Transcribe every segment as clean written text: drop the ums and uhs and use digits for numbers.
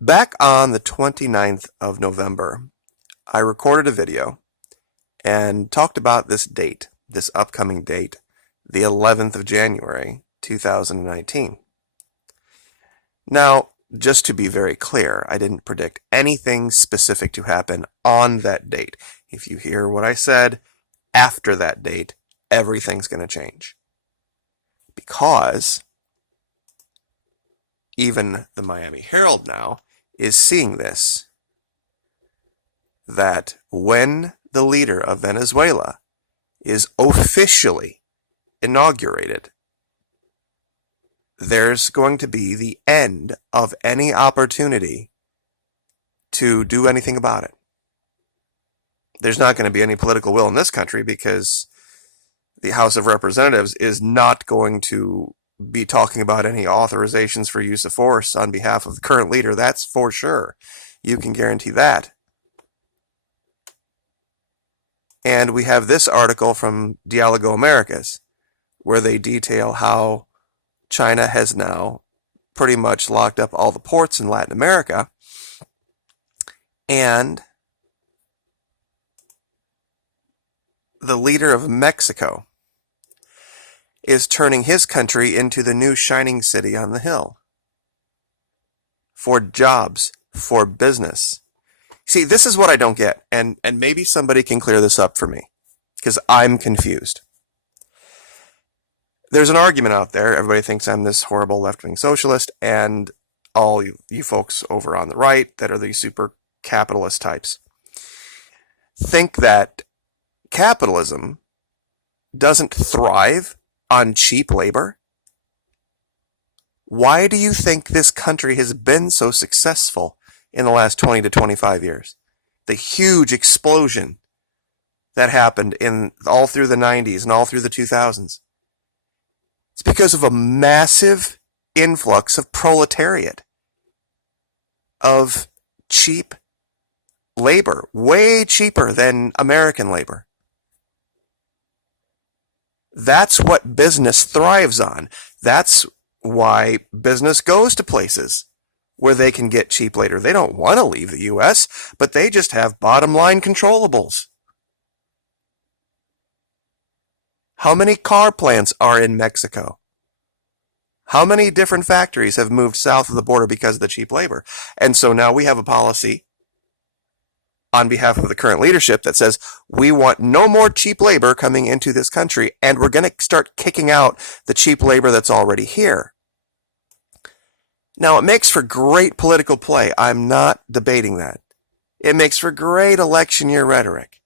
Back on the 29th of November, I recorded a video and talked about this date, this upcoming date, the 11th of January, 2019. Now, just to be very clear, I didn't predict anything specific to happen on that date. If you hear what I said after that date, everything's going to change. Because even the Miami Herald now is seeing this, that when the leader of Venezuela is officially inaugurated, there's going to be the end of any opportunity to do anything about it. There's not going to be any political will in this country because the House of Representatives is not going to be talking about any authorizations for use of force on behalf of the current leader. That's for sure. You can guarantee that. And we have this article from Dialogo Americas, where they detail how China has now pretty much locked up all the ports in Latin America, and the leader of Mexico is turning his country into the new shining city on the hill for jobs, for business. See, this is what I don't get, and maybe somebody can clear this up for me, because I'm confused. There's an argument out there. Everybody thinks I'm this horrible left-wing socialist, and all you folks over on the right that are these super capitalist types think that capitalism doesn't thrive on cheap labor. Why do you think this country has been so successful in the last 20 to 25 years? The huge explosion that happened in all through the 90s and all through the 2000s. It's because of a massive influx of proletariat, of cheap labor, way cheaper than American labor. That's what business thrives on. That's why business goes to places where they can get cheap labor. They don't want to leave the U.S., but they just have bottom line controllables. How many car plants are in Mexico? How many different factories have moved south of the border because of the cheap labor? And so now we have a policy on behalf of the current leadership that says we want no more cheap labor coming into this country, and we're going to start kicking out the cheap labor that's already here. Now, it makes for great political play. I'm not debating that. It makes for great election year rhetoric.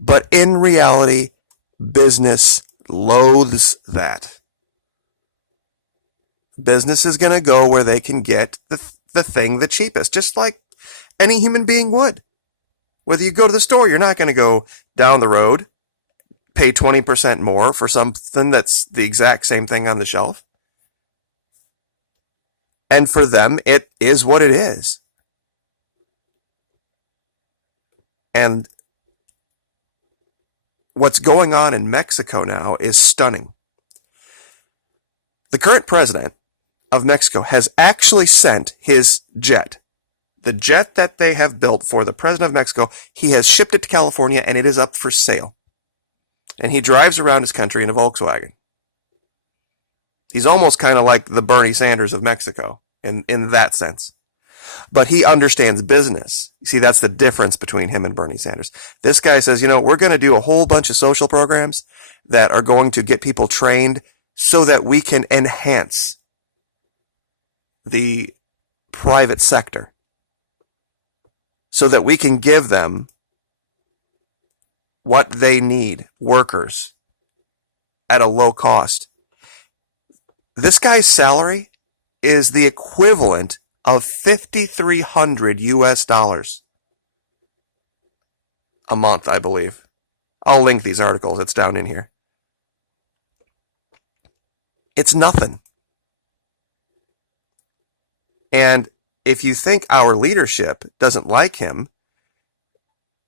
But in reality, business loathes that. Business is going to go where they can get the thing the cheapest, just like any human being would. Whether you go to the store, you're not going to go down the road, pay 20% more for something that's the exact same thing on the shelf. And for them, it is what it is. And what's going on in Mexico now is stunning. The current president of Mexico has actually sent his jet. The jet that they have built for the president of Mexico, he has shipped it to California, and it is up for sale. And he drives around his country in a Volkswagen. He's almost kind of like the Bernie Sanders of Mexico in that sense. But he understands business. You see, that's the difference between him and Bernie Sanders. This guy says, we're going to do a whole bunch of social programs that are going to get people trained so that we can enhance the private sector, so that we can give them what they need, workers, at a low cost. This guy's salary is the equivalent of $5,300 US a month, I believe. I'll link these articles. It's down in here. It's nothing. And if you think our leadership doesn't like him,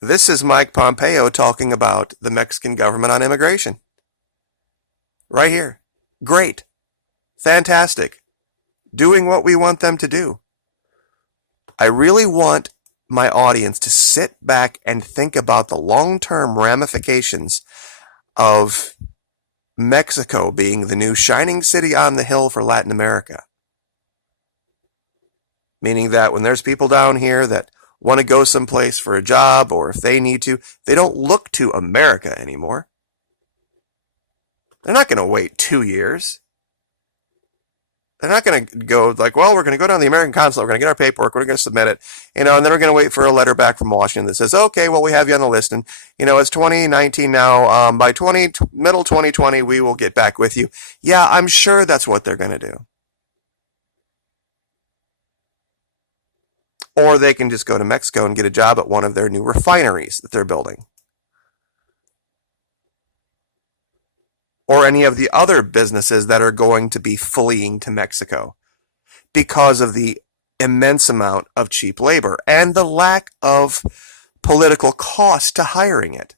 this is Mike Pompeo talking about the Mexican government on immigration. Right here. Great. Fantastic. Doing what we want them to do. I really want my audience to sit back and think about the long-term ramifications of Mexico being the new shining city on the hill for Latin America. Meaning that when there's people down here that want to go someplace for a job, or if they need to, they don't look to America anymore. They're not going to wait 2 years. They're not going to go like, well, we're going to go down to the American consulate, we're going to get our paperwork, we're going to submit it, and then we're going to wait for a letter back from Washington that says, okay, well, we have you on the list, and it's 2019 now. By middle 2020, we will get back with you. Yeah, I'm sure that's what they're going to do. Or they can just go to Mexico and get a job at one of their new refineries that they're building. Or any of the other businesses that are going to be fleeing to Mexico because of the immense amount of cheap labor and the lack of political cost to hiring it.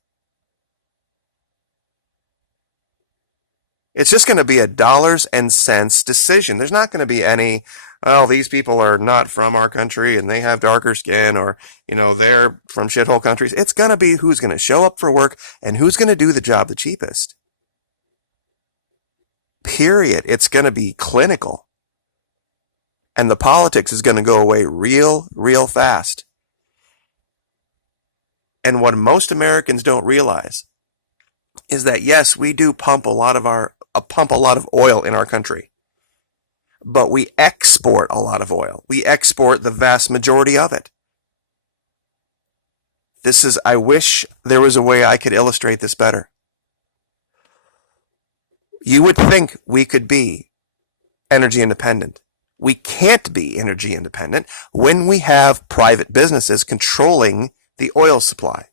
It's just going to be a dollars and cents decision. There's not going to be any, well, these people are not from our country and they have darker skin, or, they're from shithole countries. It's going to be who's going to show up for work and who's going to do the job the cheapest. Period. It's going to be clinical. And the politics is going to go away real, real fast. And what most Americans don't realize is that, yes, we do pump a lot of oil in our country. But we export a lot of oil. We export the vast majority of it. I wish there was a way I could illustrate this better. You would think we could be energy independent. We can't be energy independent when we have private businesses controlling the oil supply.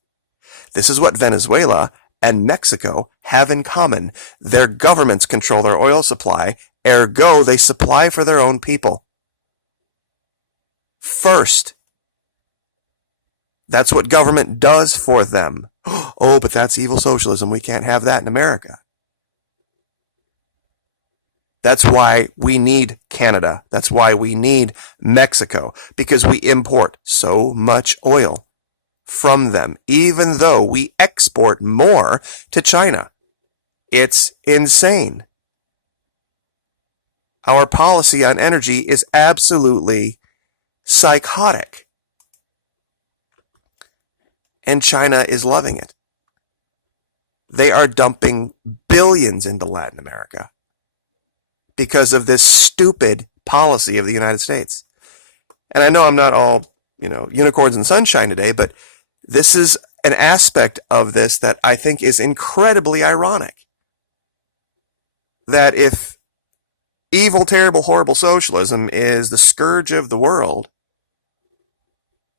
This is what Venezuela and Mexico have in common. Their governments control their oil supply, ergo they supply for their own people. First. That's what government does for them. Oh, but that's evil socialism. We can't have that in America. That's why we need Canada. That's why we need Mexico, because we import so much oil from them, even though we export more to China. It's insane. Our policy on energy is absolutely psychotic. And China is loving it. They are dumping billions into Latin America because of this stupid policy of the United States. And I know I'm not all, unicorns and sunshine today, but this is an aspect of this that I think is incredibly ironic. That if evil, terrible, horrible socialism is the scourge of the world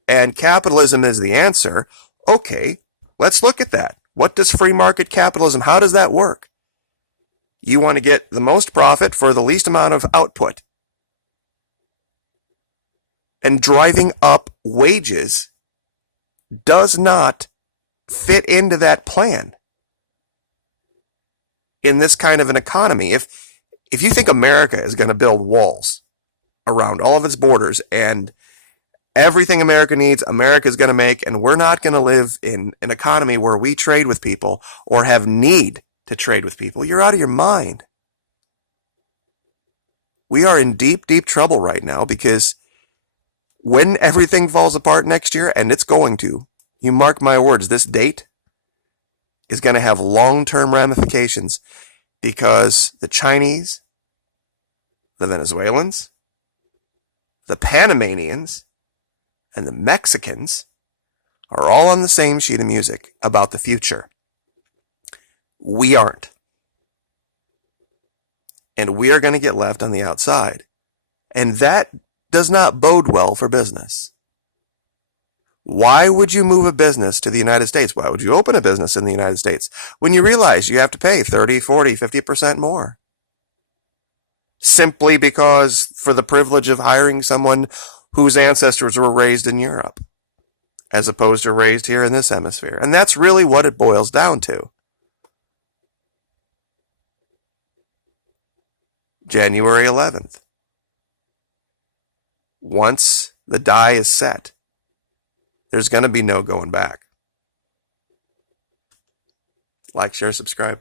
and capitalism is the answer, okay, let's look at that. What does free market capitalism, how does that work? You want to get the most profit for the least amount of output. And driving up wages does not fit into that plan. In this kind of an economy, if you think America is going to build walls around all of its borders and everything America needs, America is going to make, and we're not going to live in an economy where we trade with people or have need to trade with people, you're out of your mind. We are in deep, deep trouble right now because when everything falls apart next year, and it's going to, you mark my words, this date is going to have long-term ramifications because the Chinese, the Venezuelans, the Panamanians, and the Mexicans are all on the same sheet of music about the future. We aren't. And we are going to get left on the outside. And that does not bode well for business. Why would you move a business to the United States? Why would you open a business in the United States when you realize you have to pay 30, 40, 50% more? Simply because for the privilege of hiring someone whose ancestors were raised in Europe, as opposed to raised here in this hemisphere. And that's really what it boils down to. January 11th. Once The die is set. There's going to be no going back. Like, share, subscribe.